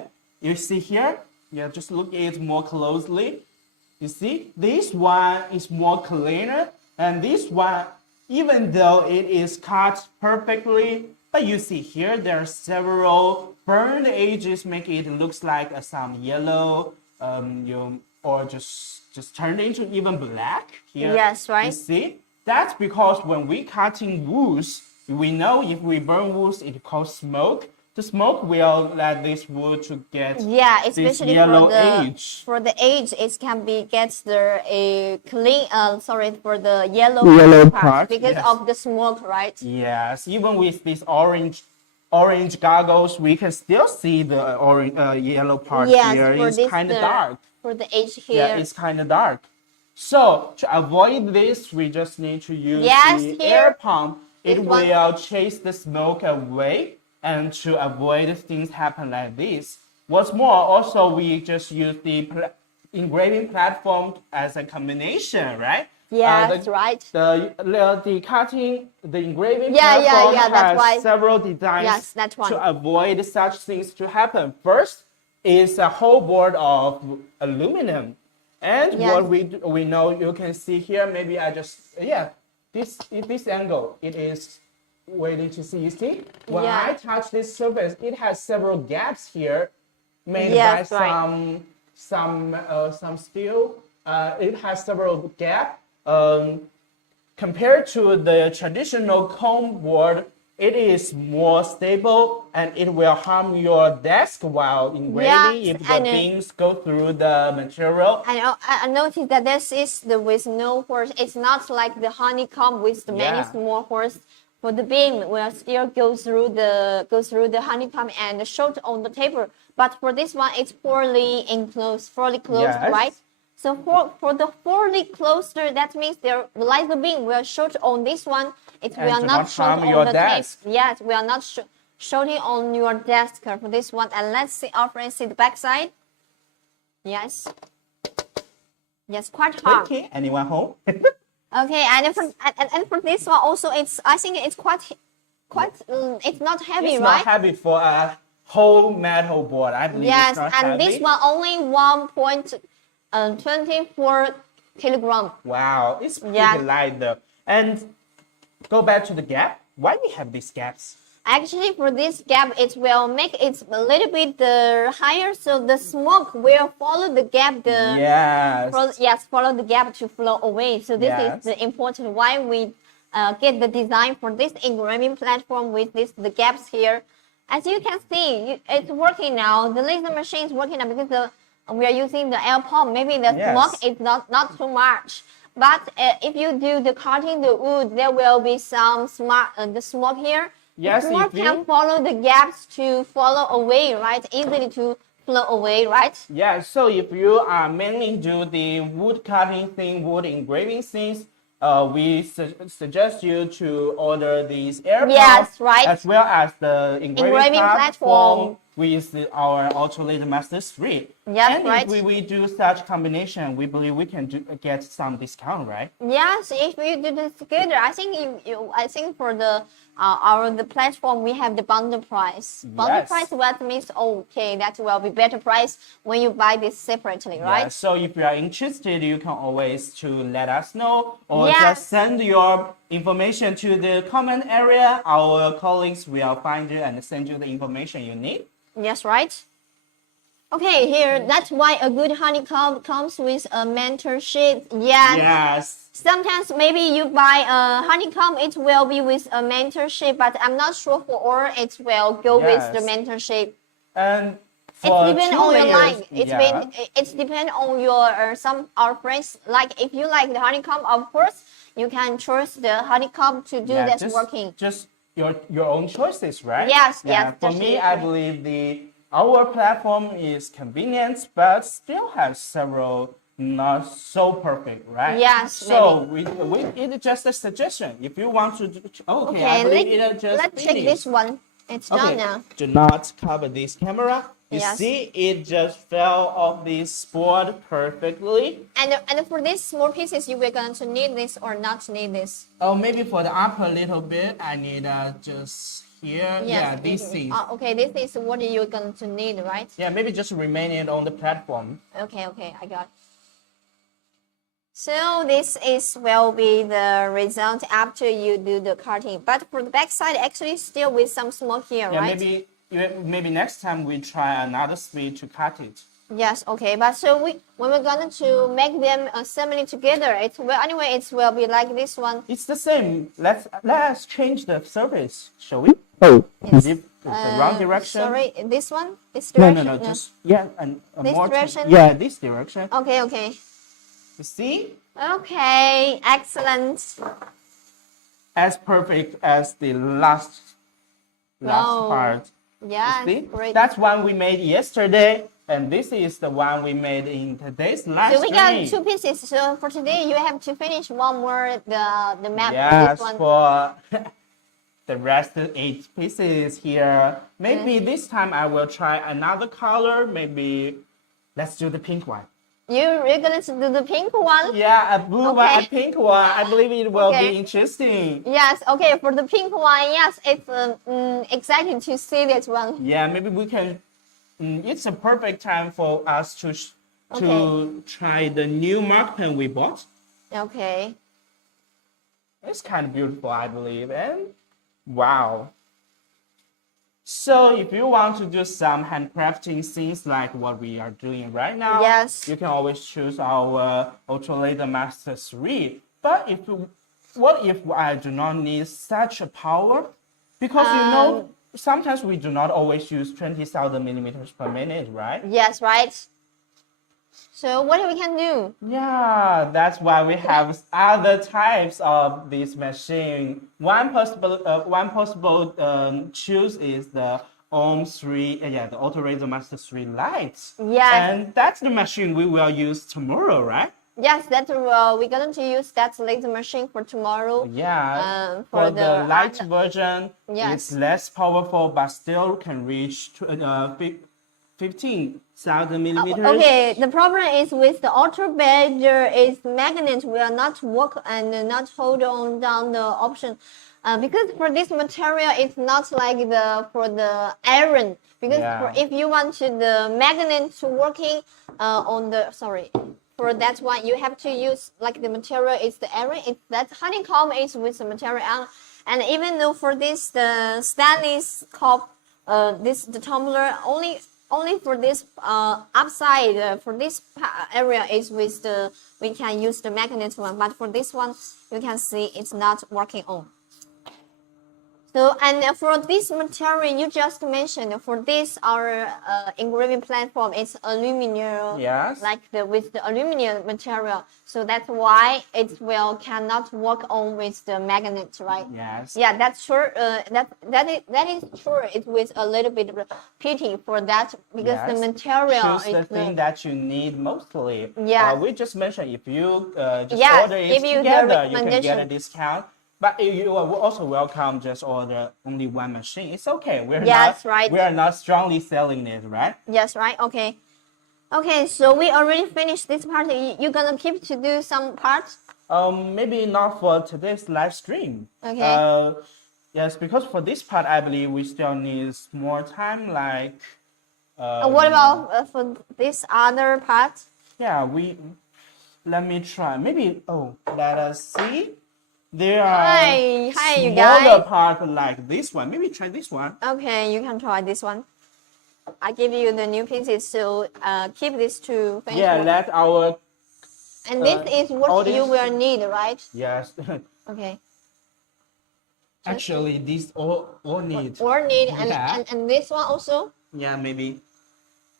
You see here? Yeah, just look at it more closely. You see, this one is more cleaner, and this one, even though it is cut perfectly, but you see here there are several burned edges, make it looks like some yellow, or just turned into even black here. Yes, right. You see, that's because when we cutting woods, we know if we burn woods, it causes smoke. The smoke will let this wood to get especially this yellow for the edge. for the edge, it can be gets the clean. Sorry, for the yellow part, because yes. of the smoke, right? Yes, even with these orange goggles, we can still see the yellow part Yes, here. for It's this kind of the- dark. For the edge here. Yeah, it's kind of dark. So to avoid this, we just need to use Yes, the here, air pump. It this one. will chase the smoke away, and to avoid things happen like this. What's more, also we just use the engraving platform as a combination, right? Yes, right. The cutting, the engraving Yeah, platform that's has why. several designs Yes, that's one. to avoid such things to happen. First is a whole board of aluminum. And Yes. what we know, you can see here, maybe I just, this angle, it is waiting to see. You see, when Yeah. I touch this surface, it has several gaps here made Yes, by right. some steel. It has several gaps. Compared to the traditional cone board, it is more stable and it will harm your desk while engraving Yes, if the and, beams go through the material. I noticed that this is the with no holes. It's not like the honeycomb with the many Yeah. small holes. For the beam, will still go through the honeycomb and shoot on the table. But for this one, it's fully enclosed, fully closed, Yes. right? So for the fully closed, that means the laser beam will shoot on this one. It And will do not not shoot harm on your the desk. table. Yes, we are not shooting on your desk for this one. And let's see our friends see the back side. Yes. Yes, quite hard. Okay, anyone home? Okay, and for this one also, I think it's quite it's not heavy, It's right? not heavy for a whole metal board. I believe Yes, it's not and heavy. this one only 1.24 kilogram. Wow, it's pretty Yeah. light though. And go back to the gap. Why we have these gaps? Actually, for this gap, it will make it a little bit higher, so the smoke will follow the gap. Yes. Follow the gap to flow away. So this Yes. is the important why we get the design for this engraving platform with the gaps here. As you can see, it's working now. The laser machine is working now because we are using the air pump. Maybe the Yes. smoke is not too much. But if you do the cutting the wood, there will be some the smoke here. Yes, The smoke if you- can follow the gaps to follow away, right? Easily to flow away, right? Yeah, so if you are mainly do the wood cutting thing, wood engraving things, we suggest you to order these air Yes, pumps, right. as well as the engraving Engraving platform platform. with our Ultra Laser Master 3. Yes, And right. if we do such combination, we believe we can get some discount, right? Yes, if we do this together, I think I think for the the platform we have the bundle price. Bundle Yes. price, what means okay, that will be better price when you buy this separately, right? Yeah, so if you are interested, you can always to let us know or Yes. just send your information to the comment area. Our colleagues will find you and send you the information you need. Yes, right. Okay, here that's why a good honeycomb comes with a mentorship. Yes. Yes. Sometimes maybe you buy a honeycomb, it will be with a mentorship, but I'm not sure for all it will go with the Yes. mentorship. And It for depends two on your layers, like. yeah. It's depend on your some our friends like if you like the honeycomb, of course you can choose the honeycomb to do Yeah, that working. just your own choices, right? Yes, Yeah, yes, for that's me, it, I right. believe our platform is convenient, but still has several not so perfect, right? Yes, So it's just a suggestion. If you want to, okay, I believe it just let's check finished. this one. It's done Okay, now. do not cover this camera. You Yes. see, it just fell off this board perfectly. And for these small pieces, you were going to need this or not need this. Oh, maybe for the upper little bit, I need just here. Yes, Yeah, this is. okay, this is what you're going to need, right? Yeah, maybe just remain it on the platform. Okay, I got it. So this will be the result after you do the cutting. But for the back side, actually still with some smoke here, Yeah, right? maybe next time we try another speed to cut it. Yes, okay. But so when we're going to make them assembly together, it will be like this one. It's the same. Let's change the surface, shall we? Oh, Yes. the wrong direction. Sorry, this one? This No, direction? no, no, just yeah, and This more. direction? Yeah, this direction. Okay. You see, Okay, excellent. as perfect as the last Wow. part. Yeah, See, great. that's one we made yesterday, and this is the one we made in today's live So we got stream. two pieces. So for today, you have to finish one more the map for Yes, this one. for the rest of 8 pieces here. Maybe this time I will try another color. Maybe let's do the pink one. You're gonna do the pink one? Yeah, a blue one, Okay. a pink one. I believe it will Okay. be interesting. Yes. Okay. For the pink one, yes, it's exciting to see that one. Yeah, maybe we can. It's a perfect time for us to Okay. try the new mark pen we bought. Okay. It's kind of beautiful, I believe, and wow. So if you want to do some handcrafting things like what we are doing right now, Yes. you can always choose our Ultra Laser Master 3. But what if I do not need such a power? Because you know, sometimes we do not always use 20,000 millimeters per minute, right? Yes. Right. So what we can do? Yeah, that's why we have other types of this machine. One possible choose is the OLM3, the Auto Razor Master 3 Lite. Yes. And that's the machine we will use tomorrow, right? Yes, that we're going to use that laser machine for tomorrow. Yeah. For the light other- version, Yes. it's less powerful, but still can reach 15,000 millimeters. Okay, the problem is with the Ortur bed, there is magnet will not work and not hold on down the option. Because for this material, it's not like for the iron. Because Yeah. if you want the magnet to working for that one, you have to use like the material is the iron. That honeycomb is with the material, and even though for this the stainless cup, the tumbler only for this upside for this area is with we can use the magnet one, but for this one you can see it's not working on. So and for this material you just mentioned, for this our engraving platform, it's aluminum. Yes. Like with the aluminum material, so that's why it cannot work on with the magnet, right? Yes. Yeah, that's true. That is true. It was a little bit pity for that because the Yes. material Choose the is thing that you need mostly. Yeah. We just mentioned if you just Yes, order it give you the together, you can get a recommendation. discount. But you are also welcome just order only one machine. It's okay. Yes, right. We are not strongly selling it, right? Yes, right. Okay. Okay, so we already finished this part. You're gonna keep to do some parts? Maybe not for today's live stream. Okay. Yes, because for this part, I believe we still need more time. Like, What about for this other part? yeah, let me try. Maybe, let us see. There are Hi, you smaller guys. part like this one. Maybe try this one. Okay, you can try this one. I give you the new pieces, so keep this to finish Yeah, work. let our And this is what you audience- will need, right? yes. Okay. Actually, these all need. Or need and, Yeah. and this one also. Yeah, maybe.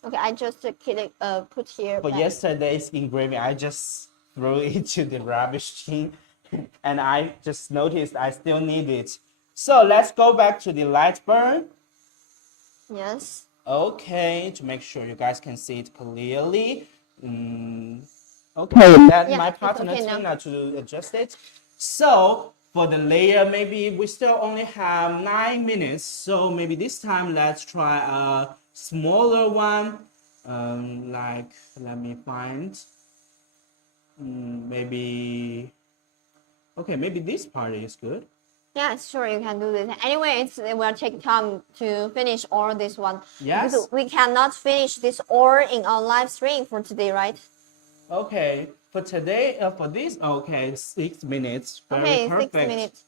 Okay, I just put here. For back. yesterday's engraving, I just threw it to the rubbish bin, and I just noticed I still need it. So let's go back to the Lightburn. Yes. Okay, to make sure you guys can see it clearly. Okay, let Yeah, my it's partner okay now. Tina to adjust it. So for the layer, maybe we still only have 9 minutes. So maybe this time let's try a smaller one. Like, let me find. Maybe. Okay, maybe this part is good. Yeah, sure, you can do this. Anyway, it will take time to finish all this one. Yes. Because we cannot finish this all in our live stream for today, right? Okay, for today, for this, okay, 6 minutes. Very Okay, perfect. 6 minutes.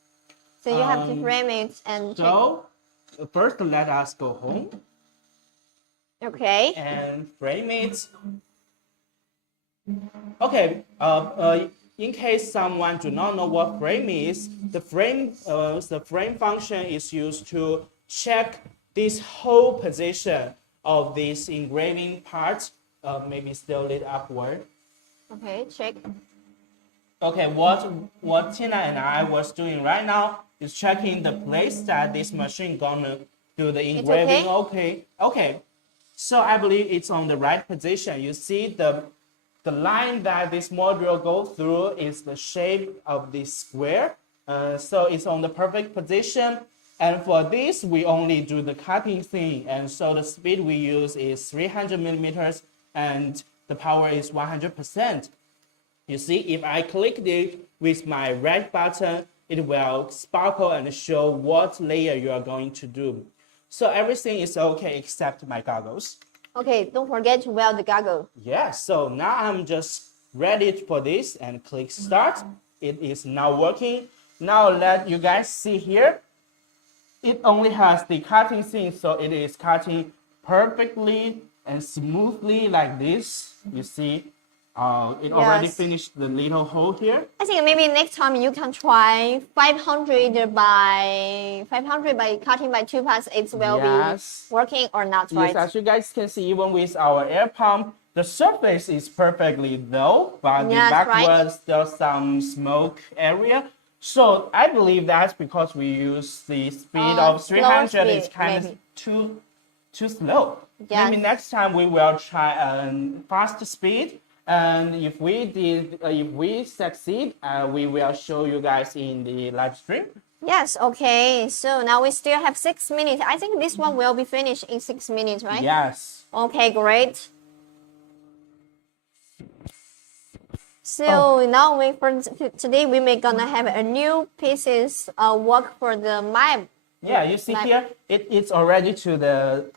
So you have to frame it and check. So first, let us go home Okay. and frame it. Okay. In case someone do not know what frame is, the frame function is used to check this whole position of this engraving part. Maybe still lit upward. Okay, check. Okay, what Tina and I was doing right now is checking the place that this machine gonna do the engraving. Okay. So I believe it's on the right position. You see the line that this module goes through is the shape of this square. So it's on the perfect position. And for this, we only do the cutting thing. And so the speed we use is 300 millimeters and the power is 100%. You see, if I click it with my red button, it will sparkle and show what layer you are going to do. So everything is okay except my goggles. Okay, don't forget to wear the goggle. Yeah, so now I'm just ready for this and click start. It is now working. Now let you guys see here. It only has the cutting thing, so it is cutting perfectly and smoothly like this. You see, it already finished the little hole here. I think maybe next time you can try 500 by cutting by 2 parts. It will be working or not, right? Yes, as you guys can see, even with our air pump, the surface is perfectly low, but the backwards there's some smoke area. So I believe that's because we use the speed of 300. It's kind of too slow. Yes. Maybe next time we will try a fast speed. And if we succeed, we will show you guys in the live stream. Yes, okay. So now we still have 6 minutes. I think this one will be finished in 6 minutes, right? Yes. Okay, great. So now today we gonna have a new pieces work for the map. Yeah, you see here, it's already to the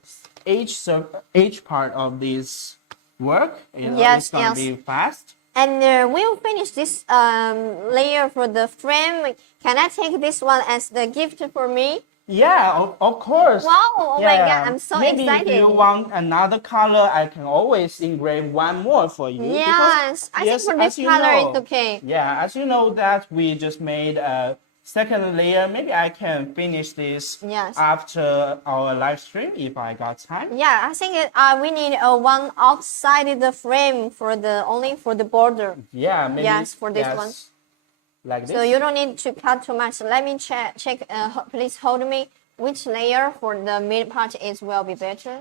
edge part of this work. It's gonna be fast. And we'll finish this layer for the frame. Can I take this one as the gift for me? Yeah, of course. Wow, oh my God, I'm so excited. Maybe if you want another color, I can always engrave one more for you. Yes, I think for this color it's okay. Yeah, as you know that we just made a second layer. Maybe I can finish this after our live stream if I got time. Yeah, I think we need one outside the frame only for the border. Yeah, maybe. Yes, for this one. Like this. So you don't need to cut too much. Let me check. Please hold me. Which layer for the mid part will be better?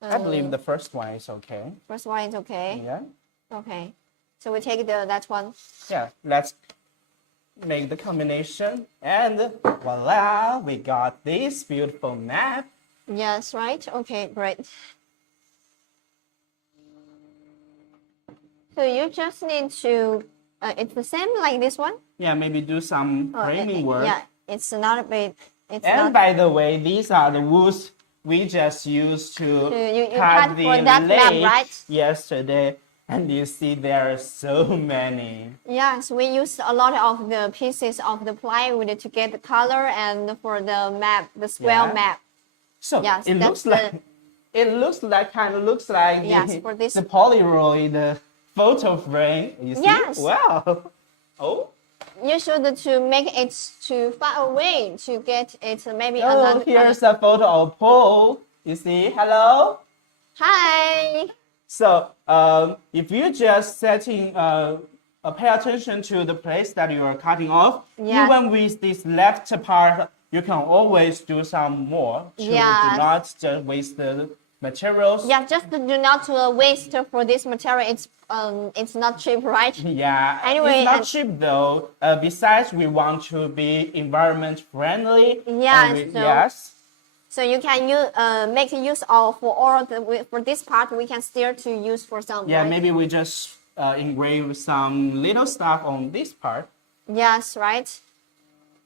I believe the first one is okay. First one is okay. Yeah. Okay. So we take that one. Yeah. Let's make the combination, and voila, we got this beautiful map. Yes, right. Okay, great. So you just need to, it's the same like this one. Yeah, maybe do some framing work. Yeah, it's not a bit. It's And not, by the way, these are the woods we just used to you cut cut the for that map, lake right? yesterday. And you see there are so many. Yes, we used a lot of the pieces of the plywood to get the color and for the map, the square Yeah. map. So Yes, it that's looks like kind of looks like Yes, for this- the Polaroid photo frame. You see? Yes. Wow. Oh. You should to make it too far away to get it maybe Oh, another here's color. a photo of Paul. You see? Hello. Hi. So if you just pay attention to the place that you are cutting off, Yes. even with this left part, you can always do some more to Yes. do not just waste the materials. Yeah, just do not waste for this material. It's not cheap, right? Yeah, Anyway, it's not and- cheap though. Besides, we want to be environment friendly. Yeah, and so- yes. So you can make use of for this part we can still to use for some. Yeah, right? maybe we just engrave some little stuff on this part. Yes, right.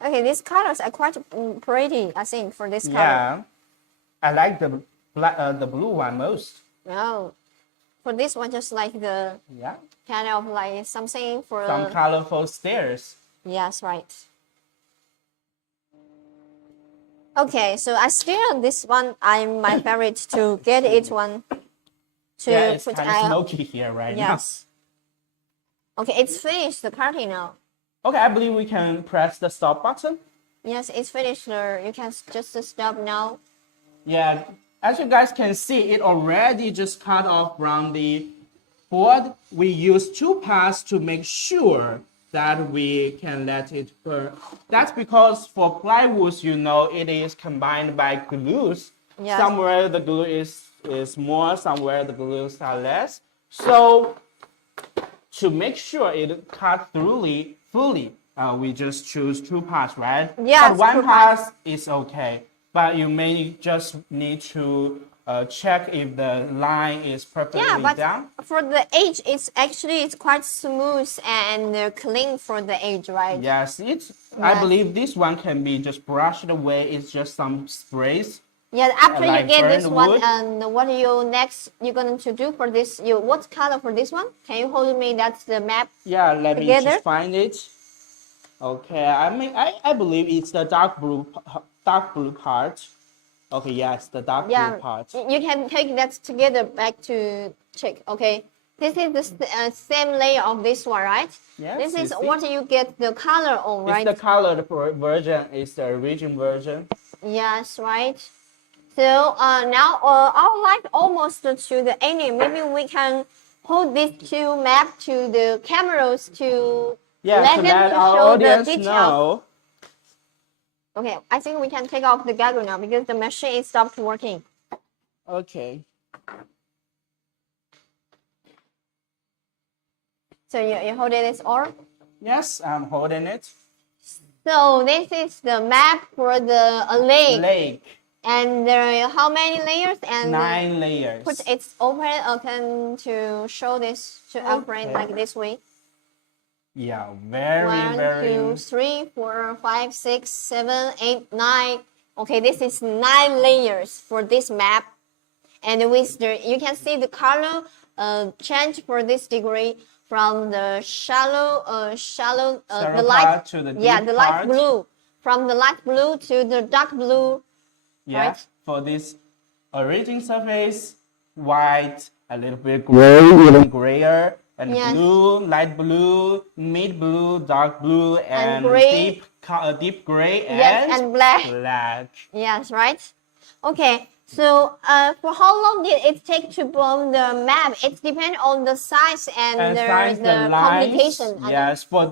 Okay, these colors are quite pretty. I think for this color. Yeah, I like the blue one most. Oh, for this one, just like the Yeah, kind of like something for. some colorful stairs. Yes, right. Okay, so I still this one I'm my favorite to get it one to Yeah, it's put kind of out. smoky here right Yes. Okay, it's finished the cutting now. now. Okay, I believe we can press the stop button. Yes, it's finished. You can just stop now. Yeah, as you guys can see, it already just cut off from the board. We use two parts to make sure that we can let it burn. That's because for plywoods, you know, it is combined by glues. Yes. Somewhere the glue is more, somewhere the glues are less. So to make sure it cut fully, we just choose two parts, right? Yes, But one two part is okay. But you may just need to check if the line is perfectly Yeah, but down. for the edge, it's quite smooth and clean for the edge, right? Yes, I Yes. believe this one can be just brushed away. It's just some sprays. Yeah. After you like get this burned one, wood. and what you're going to do for this? What color for this one? Can you hold me? That's the map. Yeah, let me Together? just find it. Okay, I believe it's the dark blue part. Okay, yes, the dark Yeah, blue part. you can take that together back to check. Okay, this is the same layer of this one, right? Yes, This you is see? what you get the color on, right? It's the colored version. It's the original version. Yes, right. So now our light almost to the ending. Maybe we can hold these two map to the cameras to Yeah, let to them let to our show the audience details. know. Okay, I think we can take off the goggle now because the machine is stopped working. Okay. So you hold it or? Yes, I'm holding it. So this is the map for the lake. Lake. And there are how many layers? And 9 layers. put it's open to show this to our friend Okay. like this way. Yeah, very, One, very. 2, 3, 4, 5, 6, 7, 8, 9. Okay, this is 9 layers for this map. And with you can see the color change for this degree from the Shallow the light part to the yeah deep the light part. blue, from the light blue to the dark blue. Yeah, right? for this origin surface, white, a little bit gray, even grayer, and Yes. blue, light blue, mid blue, dark blue, and gray. deep gray, Yes, and black. Black. Yes, right. Okay. So for how long did it take to burn the map? It depends on the size and, And size the lines. complication. Yes, for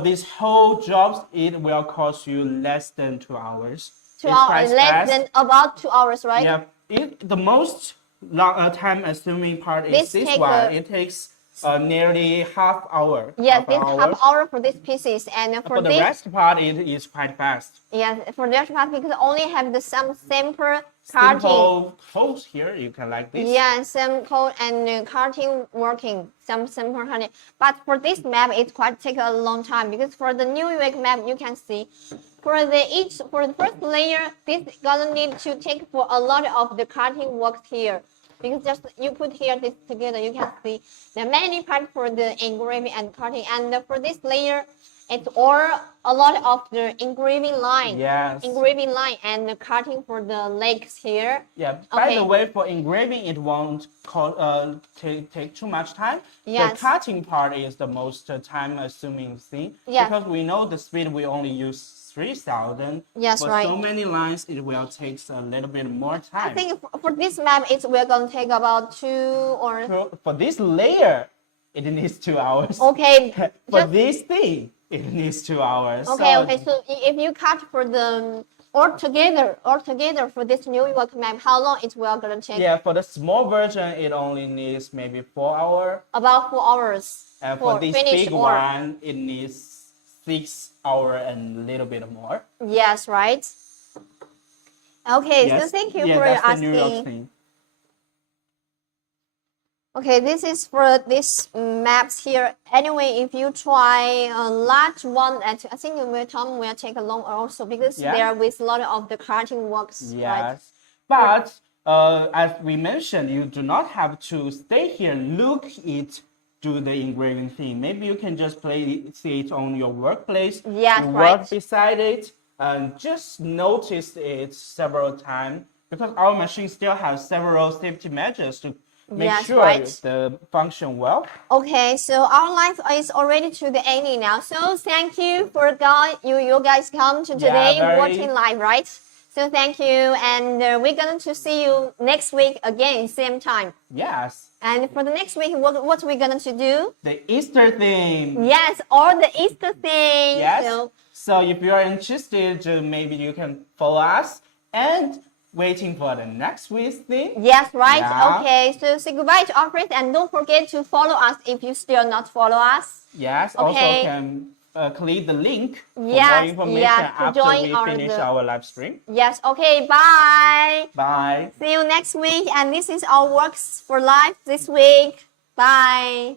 this whole job, it will cost you less than 2 hours. 2 It's hours, quite less fast. than about 2 hours, right? Yeah, the most long time assuming part is This this take one. a- It takes nearly half hour. Yes, this hour. half hour for these pieces, and For the this, rest part, it is quite fast. yes, for the rest part because only have the some simple cutting. Simple codes here, you can like this. Yeah, some code and cutting working, some simple cutting. But for this map, it quite take a long time because for the New York map, you can see for the first layer, this gonna need to take for a lot of the cutting works here. Because just you put here this together, you can see there are many parts for the engraving and cutting. And for this layer, it's all a lot of the engraving line. Yes. Engraving line and the cutting for the legs here. Yeah. By Okay. the way, for engraving, it won't take too much time. Yes. The cutting part is the most time-assuming thing. Yes. Because we know the speed we only use 3,000. Yes, for right. so many lines, it will take a little bit more time. I think for this map, we're gonna take about 2 or. For this layer, it needs 2 hours. Okay. For just- this thing, it needs 2 hours. Okay, So okay. So if you cut for the all together for this New York map, how long it will gonna take? yeah, for the small version, it only needs maybe 4 hours. About 4 hours. And for this finish big all. one, it needs 6 hours and a little bit more. Yes, right. Okay, so Yes. thank you Yeah, for that's the New York asking. thing. Okay, this is for these maps here. Anyway, if you try a large one, I think Tom will take a long also because Yeah. they are with a lot of the cutting works. Right? Yes. But as we mentioned, you do not have to stay here, look it, do the engraving thing. Maybe you can just see it on your workplace. Yes, you right. work beside it and just notice it several times because our machine still has several safety measures to make Yes, sure right. the function well. Okay, so our live is already to the ending now. So thank you for you guys come to today very- watching live, right? So thank you, and we're going to see you next week again, same time. Yes. And for the next week, what we're going to do? The Easter theme. Yes, all the Easter thing. Yes. So if you are interested, maybe you can follow us and waiting for the next week's theme. Yes, right. Yeah. Okay, so say goodbye to our friends and don't forget to follow us if you still not follow us. Yes. Okay. Also can click the link for Yes, more information yeah, to after join we our- finish the- our live stream. Yes, okay, bye. Bye. See you next week. And this is our works for life this week. Bye.